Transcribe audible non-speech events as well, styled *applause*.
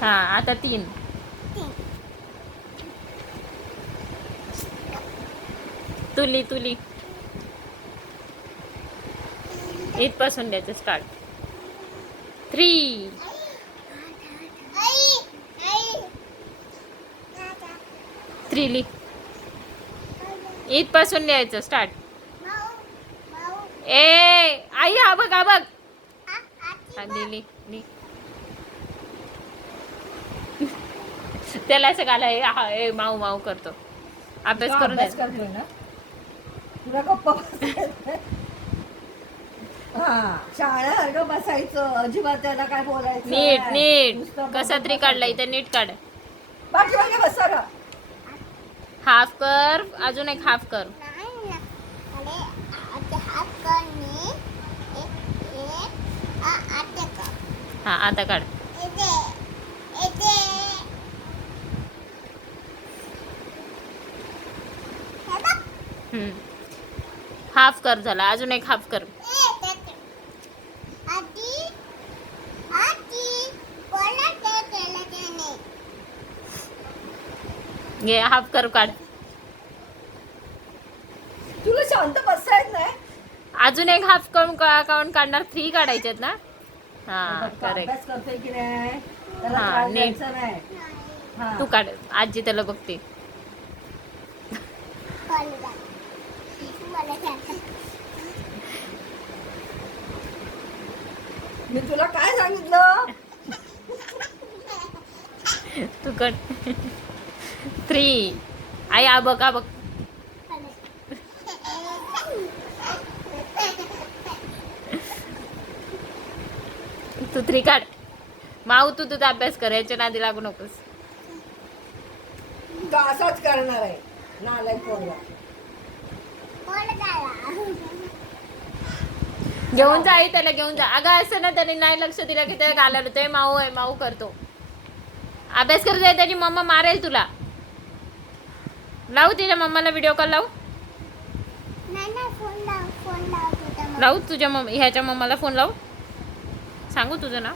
हा आता तीन. तुली तुली. इथपासून द्यायचं स्टार्ट थ्री थ्री ली इथपासून द्यायचं स्टार्ट ए आई हा बघ हा बघ. दिली त्याला असं घाला ए, हा ए माऊ माऊ करतो अभ्यास तुला करून अभ्यास द्यायचा. करतोय ना तुला गप्पा. हा शाळेसारखं बसायचं अजिबात त्याला काय बोलायचं नीट नाही. नीट नुसतं कसा तरी काढला. इथं नीट काढ बाकी बाकी बसा का हाफ कर अजून एक हाफ कर हा आता काढ हाफ कर झाला. अजून एक हाफ कर. घे हाफ कर काढ. तुला शांत बसता येत नाही? अजून एक हाफ करून काउंट काढणार. थ्री काढायचेत ना? हा बघ, करेक्ट अभ्यास करतोय की नाही? हा, नीट. हा. तू काढ. आजी त्याला बघते. मी तुला काय सांगितलं? तू कट थ्री आई आ बघ आ बघ. तू थ्री काढ. माऊ तू तुझा अभ्यास कर. याच्या नादी लागू नकोस. तो असाच करणार आहे. नालायक पोरगा. *laughs* घेऊन जा आई त्याला घेऊन जा. अगं असं ना त्याने नाही लक्ष दिलं की ते घालायला ते माऊ आहे माऊ करतो. अभ्यास करत आहे त्याची मम्मा मारेल तुला. लावू तिच्या मम्माला व्हिडिओ कॉल लावू? लावू तुझ्या मम्मा. ह्याच्या मम्माला फोन लावू? सांगू तुझं नाव?